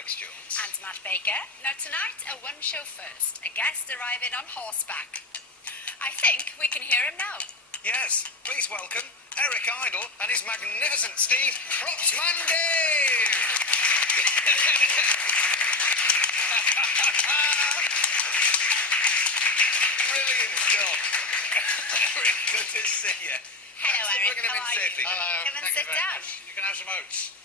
Alex Jones. And Matt Baker. Now tonight, a one-show first. A guest arriving on horseback. I think we can hear him now. Yes, please welcome Eric Idle and his magnificent steed, Propsman Dave! Brilliant stuff. Very good to see you. Hello, Eric. Bringing him in safely. Hello. Come and Thank sit you very down. much. You can have some oats.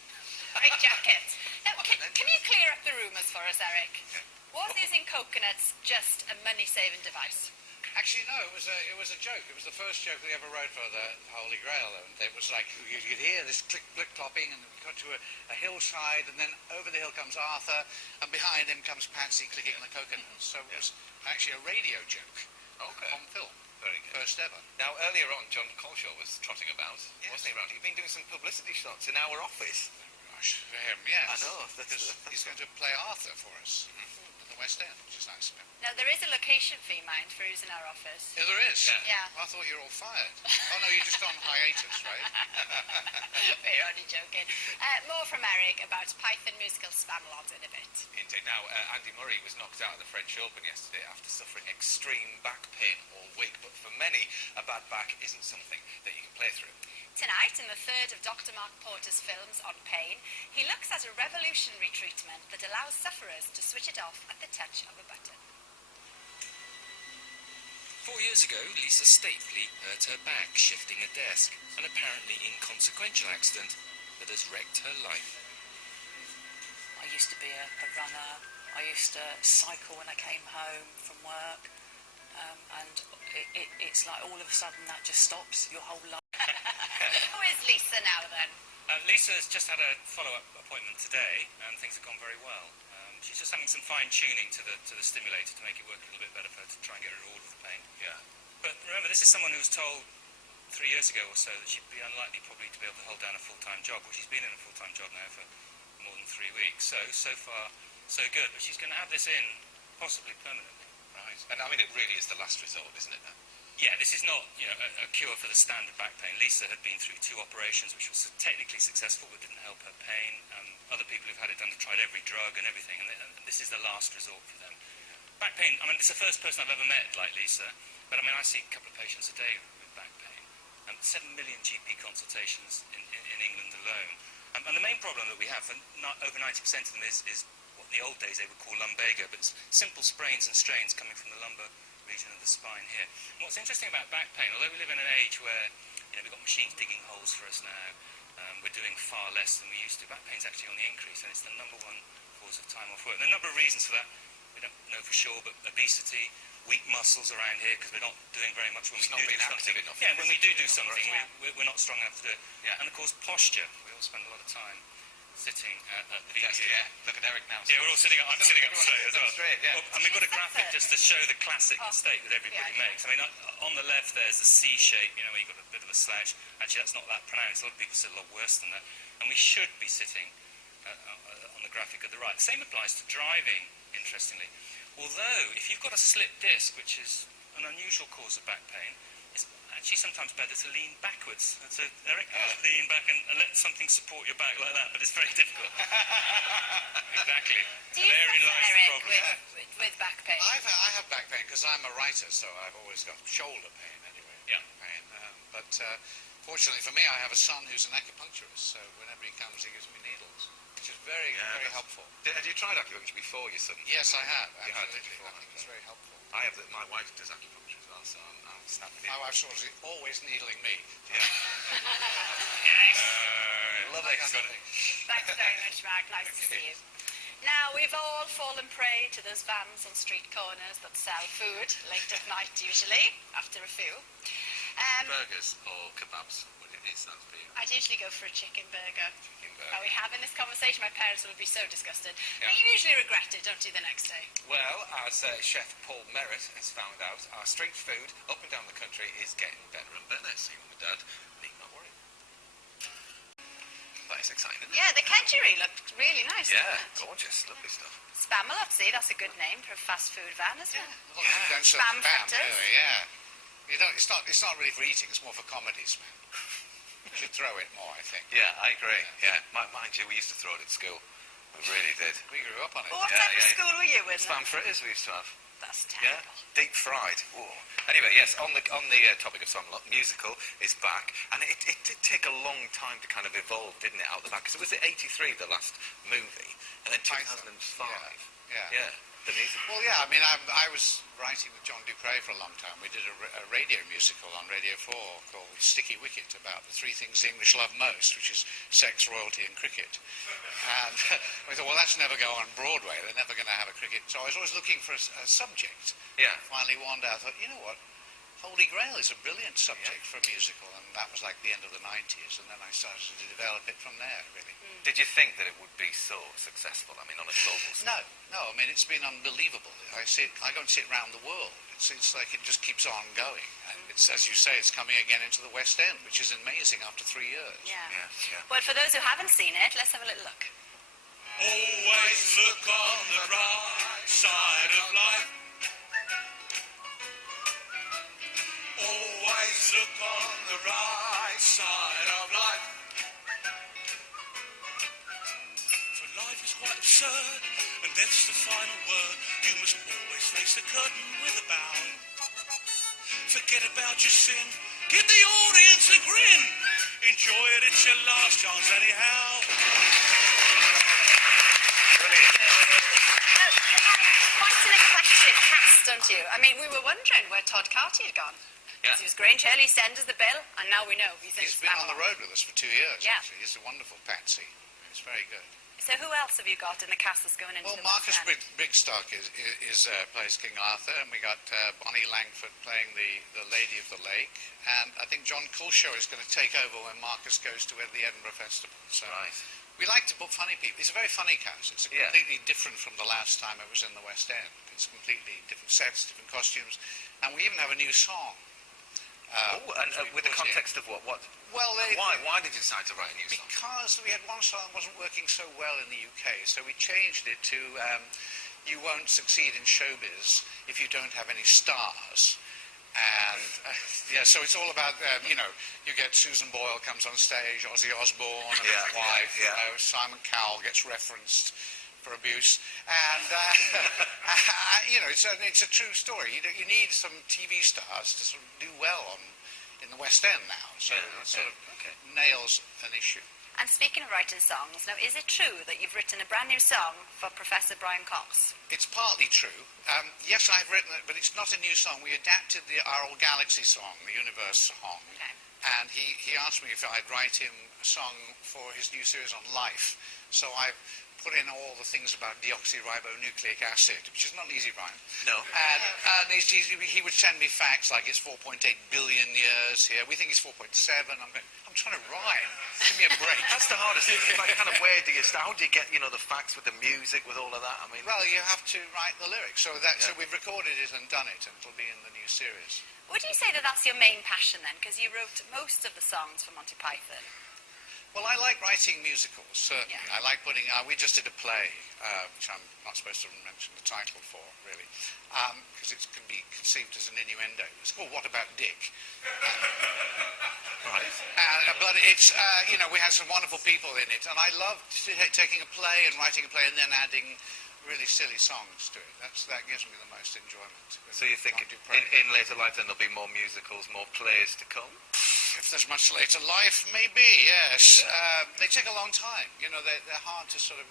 Great jacket. Now, can you clear up the rumours for us, Eric? Okay. Was using coconuts just a money-saving device? Actually, no, it was a joke. It was the first joke we ever wrote for the Holy Grail. And it was like, you'd hear this click-clopping, and we got to a hillside, and then over the hill comes Arthur, and behind him comes Patsy clicking on the coconuts. So it was actually a radio joke on film. Very good. First ever. Now, earlier on, John Colshaw was trotting about, wasn't he, around? He'd been doing some publicity shots in our office. Gosh, for him, yes. I know. Because he's going to play Arthur for us at the West End, which is nice of him. Now, there is a location fee, mind, for using our office. Yeah, there is? Yeah. I thought you were all fired. Oh, no, you're just on hiatus, right? We're only joking. More from Eric about Python musical Spamalot in a bit. Indeed. Now, Andy Murray was knocked out of the French Open yesterday after suffering extreme back pain all week. But for many, a bad back isn't something that you can play through. Tonight, in the third of Dr. Mark Porter's films on pain, he looks at a revolutionary treatment that allows sufferers to switch it off at the touch of a button. 4 years ago, Lisa Stapley hurt her back shifting a desk, an apparently inconsequential accident that has wrecked her life. I used to be a runner. I used to cycle when I came home from work, and it's like all of a sudden that just stops your whole life. Who is Lisa now, then? Lisa has just had a follow-up appointment today, and things have gone very well. She's just having some fine-tuning to the stimulator to make it work a little bit better for her to try and get rid of all of the pain. Yeah. But remember, this is someone who was told 3 years ago or so that she'd be unlikely probably to be able to hold down a full-time job. Well, she's been in a full-time job now for more than 3 weeks. So far, so good. But she's going to have this in possibly permanently. Right. And I mean, it really is the last resort, isn't it? Yeah, this is not, a cure for the standard back pain. Lisa had been through 2 operations, which was technically successful, but didn't help her pain. Other people who've had it done have tried every drug and everything, and this is the last resort for them. Back pain, I mean, it's the first person I've ever met like Lisa, but I mean, I see a couple of patients a day with back pain. 7 million GP consultations in England alone. And the main problem that we have, for over 90% of them, is what in the old days they would call lumbago, but it's simple sprains and strains coming from the lumbar region of the spine here. And what's interesting about back pain, although we live in an age where we've got machines digging holes for us now, we're doing far less than we used to. Back pain's actually on the increase, and it's the #1 cause of time off work. There are a number of reasons for that. We don't know for sure, but obesity, weak muscles around here because we're not doing very much when we do something. Yeah, when we do something, we're not strong enough to do it. Yeah. And of course, posture. We all spend a lot of time sitting at the Yes, VU. yeah. Look at Eric now. Yeah, we're all sitting up. I'm sitting up straight as well. Straight, yeah. And we've got a graphic just to show the classic mistake that everybody makes. I mean, on the left there's a C shape, where you've got a bit of a slouch. Actually, that's not that pronounced. A lot of people sit a lot worse than that. And we should be sitting on the graphic at the right. The same applies to driving, interestingly. Although, if you've got a slipped disc, which is an unusual cause of back pain, it's actually sometimes better to lean backwards. And so, Eric, lean back and let something support your back like that, but it's very difficult. Exactly. Do you Therein suffer, lies the Eric, problem. with back pain? I have back pain because I'm a writer, so I've always got shoulder pain anyway. Yeah. Pain. But fortunately for me, I have a son who's an acupuncturist, so whenever he comes, he gives me needles, which is very helpful. Have you tried acupuncture before your son? Yes, I have. You had, Absolutely. did you? I think it's very helpful. My wife does acupuncture as well, so I'm snapping in. My wife's always needling me. Yeah. Lovely. Thanks very much, Mark. Nice to see you. Now, we've all fallen prey to those vans on street corners that sell food late at night, usually, after a few. Burgers or kebabs, what it is, that's for you. I'd usually go for a chicken burger. Chicken burger. Are we having this conversation? My parents would be so disgusted. Yeah. But you usually regret it, don't you, the next day? Well, as Chef Paul Merritt has found out, our street food up and down the country is getting better and better. So you and Dad need not worry. That is exciting, isn't it? Yeah, the kedgeree looked really nice. Yeah, didn't it? gorgeous, lovely stuff. Spamalot, see, that's a good name for a fast food van, isn't it? Don't serve Spam spam, fritters. really, yeah. It's not really for eating, it's more for comedies. You should throw it more, I think. Yeah, I agree. Yeah, mind you, we used to throw it at school. We really did. We grew up on it. What Yeah, type of yeah. school were you in? Spam fritters we used to have. That's Yeah, terrible. deep fried. Whoa. Anyway, yes, on the topic of Summerlock, musical is back, and it did take a long time to kind of evolve, didn't it, out the back? Because it was 83, the last movie, and then 2005. Yeah. The musical. Well, yeah, I mean, I was writing with John Dupre for a long time. We did a radio musical on Radio 4 called Sticky Wicket about the three things the English love most, which is sex, royalty and cricket. And we thought, well, that's never go on Broadway. They're never going to have a cricket. So I was always looking for a subject. Yeah. Finally one day I thought, you know what? Holy Grail is a brilliant subject for a musical, and that was like the end of the 90s, and then I started to develop it from there, really. Did you think that it would be so successful? I mean, on a global scale? No, I mean, it's been unbelievable. I go and see it around the world. It's like it just keeps on going, and it's, as you say, it's coming again into the West End, which is amazing after 3 years. Yeah. Yeah. Well, for those who haven't seen it, let's have a little look. Always look on the bright side of life. Always look on the right side of life. For life is quite absurd, and death's the final word. You must always face the curtain with a bow. Forget about your sin, give the audience a grin. Enjoy it, it's your last chance anyhow. You had quite an eclectic cast, don't you? I mean, we were wondering where Todd Carty had gone. Yeah. He was Grange Hill, EastEnders, The Bill, and now we know he's in He's been on the Spamalot. road with us for 2 years, Yeah. actually. He's a wonderful patsy. It's very good. So who else have you got in the cast that's going into Well, the Marcus West End? Brigstock plays King Arthur, and we got Bonnie Langford playing the Lady of the Lake, and I think John Culshaw is going to take over when Marcus goes to the Edinburgh Festival. So Right. we like to book funny people. It's a very funny cast. It's Yeah. completely different from the last time it was in the West End. It's completely different sets, different costumes, and we even have a new song. With the context of what? Well, Why did you decide to write a new song? because we had one song that wasn't working so well in the UK, so we changed it to "You won't succeed in showbiz if you don't have any stars." And so it's all about you get Susan Boyle comes on stage, Ozzy Osbourne and Yeah, his wife. yeah. Simon Cowell gets referenced for abuse, and it's a true story. You need some TV stars to sort of do well in the West End now, so it sort of nails an issue. And speaking of writing songs, now is it true that you've written a brand new song for Professor Brian Cox? It's partly true. Yes, I've written it, but it's not a new song. We adapted our old Galaxy song, the Universe song, Okay. and he asked me if I'd write him a song for his new series on life. So I've put in all the things about deoxyribonucleic acid, which is not an easy rhyme. No. And he would send me facts like it's 4.8 billion years here. We think it's 4.7. I'm trying to rhyme. Give me a break. That's the hardest thing. Like, kind of where do you start? How do you get, the facts with the music, with all of that? I mean, Well, you have to write the lyrics. So we've recorded it and done it, and it'll be in the new series. Would you say that that's your main passion then? Because you wrote most of the songs for Monty Python. Well, I like writing musicals, certainly. Yeah. I like putting... we just did a play, which I'm not supposed to mention the title for, really, because it can be conceived as an innuendo. It's called What About Dick? right. But it's, we had some wonderful people in it, and I loved taking a play and writing a play and then adding really silly songs to it. That gives me the most enjoyment. So you think in later life then there'll be more musicals, more plays to come? If there's much later life, maybe, yes. They take a long time. They're hard to sort of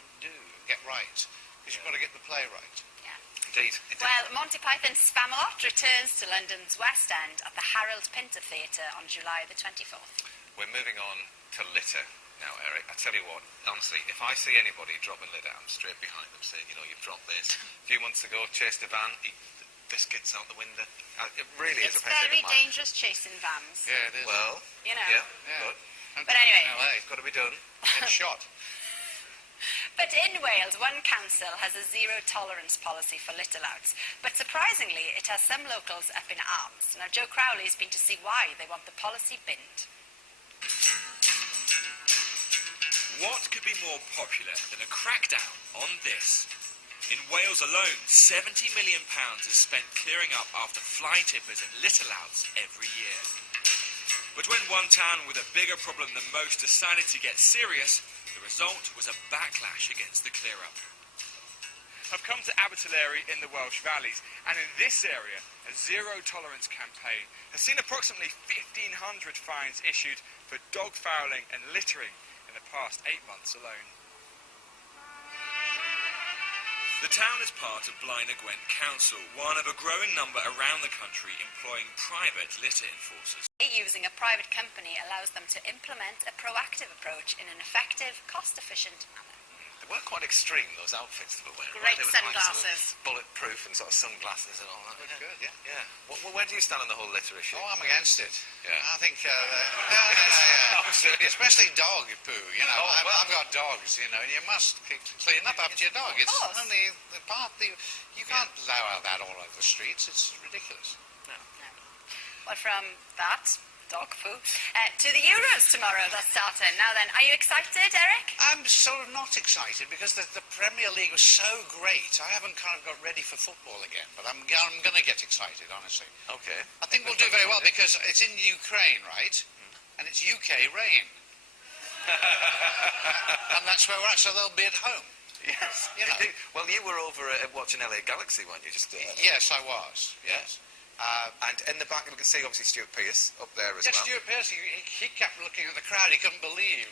get right, because you've got to get the play right. Yeah. Indeed. Well, Monty Python's Spamalot returns to London's West End at the Harold Pinter Theatre on July the 24th. We're moving on to litter now, Eric. I tell you what, honestly, if I see anybody dropping litter, I'm straight behind them saying, you've dropped this. A few months ago, chased a van, biscuits out the window. It really is It's a pet very hate of mine. dangerous chasing vans. Yeah, it is. Well, You know. yeah. Good. But anyway. In LA, Got to be done. get shot. But in Wales, one council has a zero tolerance policy for litter louts. But surprisingly, it has some locals up in arms. Now, Joe Crowley's been to see why they want the policy binned. What could be more popular than a crackdown on this? In Wales alone, £70 million is spent clearing up after fly tippers and litter louts every year. But when one town with a bigger problem than most decided to get serious, The result was a backlash against the clear-up. I've come to Abertillery in the Welsh Valleys, and in this area, a zero-tolerance campaign has seen approximately 1,500 fines issued for dog fouling and littering in the past 8 months alone. The town is part of Blaenau Gwent Council, one of a growing number around the country employing private litter enforcers. Using a private company allows them to implement a proactive approach in an effective, cost-efficient manner. They were quite extreme, those outfits they were wearing. Great They were like sunglasses. sort of bulletproof and sort of sunglasses and all that. Looked good, yeah. Yeah. Where do you stand on the whole litter issue? Oh, I'm against it. Yeah. I think, Oh, serious? especially dog poo, you know. Oh, well. I've got dogs, you know, and you must clean up after your dog. It's course. only the part that you can't allow that all over the streets. It's ridiculous. Well, from that, dog poo, to the Euros tomorrow that's starting. Now then, are you excited, Eric? I'm sort of not excited because the Premier League was so great. I haven't kind of got ready for football again, but I'm going to get excited, honestly. Okay. I think we'll do very well because it's in Ukraine, right? And it's UK rain. And that's where we're at, so they'll be at home. Yes. You know. Well, you were over watching LA Galaxy, weren't you? Just Yes, I was. Yes. And in the back, we can see obviously Stuart Pearce up there as Yes, well. Stuart Pearce, he kept looking at the crowd. He couldn't believe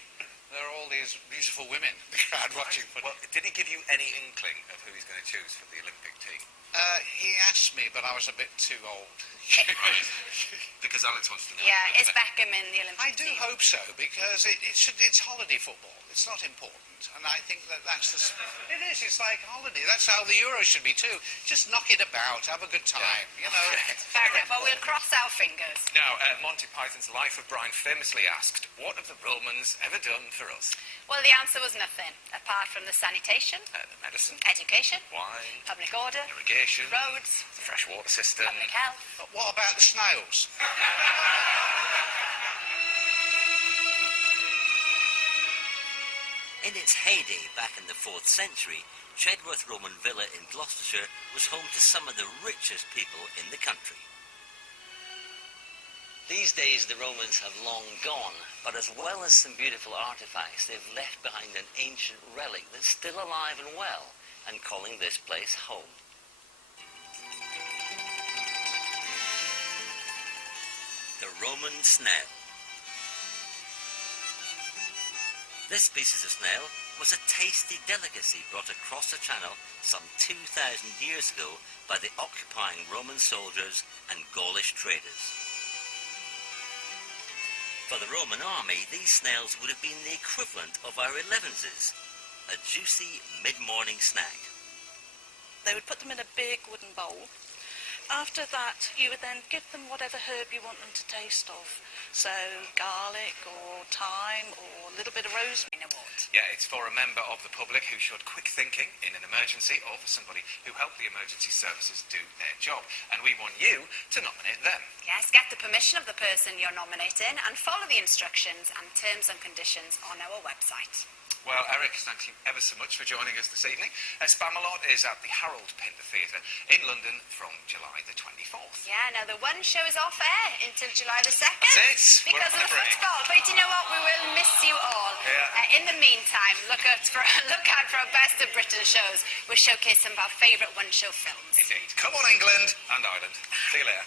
there are all these beautiful women in the crowd watching football. Well, did he give you any inkling of who he's going to choose for the Olympic team? He asked me, but I was a bit too old. Because Alex wants to know. Yeah, is Beckham in the Olympic I do team? hope so, because it's holiday football. It's not important. And I think that's it is. It's like holiday. That's how the Euro should be too. Just knock it about, have a good time. You know. Fair enough. Well, we'll cross our fingers. Now, Monty Python's Life of Brian famously asked, what have the Romans ever done for us? Well, the answer was nothing, apart from the sanitation, The medicine, education, wine, public order, irrigation, roads, the fresh water system. public health. But what about the snails? In its heyday back in the 4th century, Tredworth Roman Villa in Gloucestershire was home to some of the richest people in the country. These days the Romans have long gone, but as well as some beautiful artifacts, they've left behind an ancient relic that's still alive and well, and calling this place home. The Roman snail. This species of snail was a tasty delicacy brought across the Channel some 2,000 years ago by the occupying Roman soldiers and Gaulish traders. For the Roman army, these snails would have been the equivalent of our 11s, a juicy mid-morning snack. They would put them in a big wooden bowl. After that, you would then give them whatever herb you want them to taste of. So garlic or thyme or a little bit of rosemary. Yeah, it's for a member of the public who showed quick thinking in an emergency, or for somebody who helped the emergency services do their job. And we want you to nominate them. Yes, get the permission of the person you're nominating and follow the instructions and terms and conditions on our website. Well, Eric, thank you ever so much for joining us this evening. Spamalot is at the Harold Pinter Theatre in London from July the 24th. Yeah, now the one show is off air until July the 2nd. That's it. Because of the football. But you know what? We will miss you all. Yeah. In the meantime, look out for our Best of Britain shows. We'll showcase some of our favourite one-show films. Indeed. Come on, England and Ireland. See you later.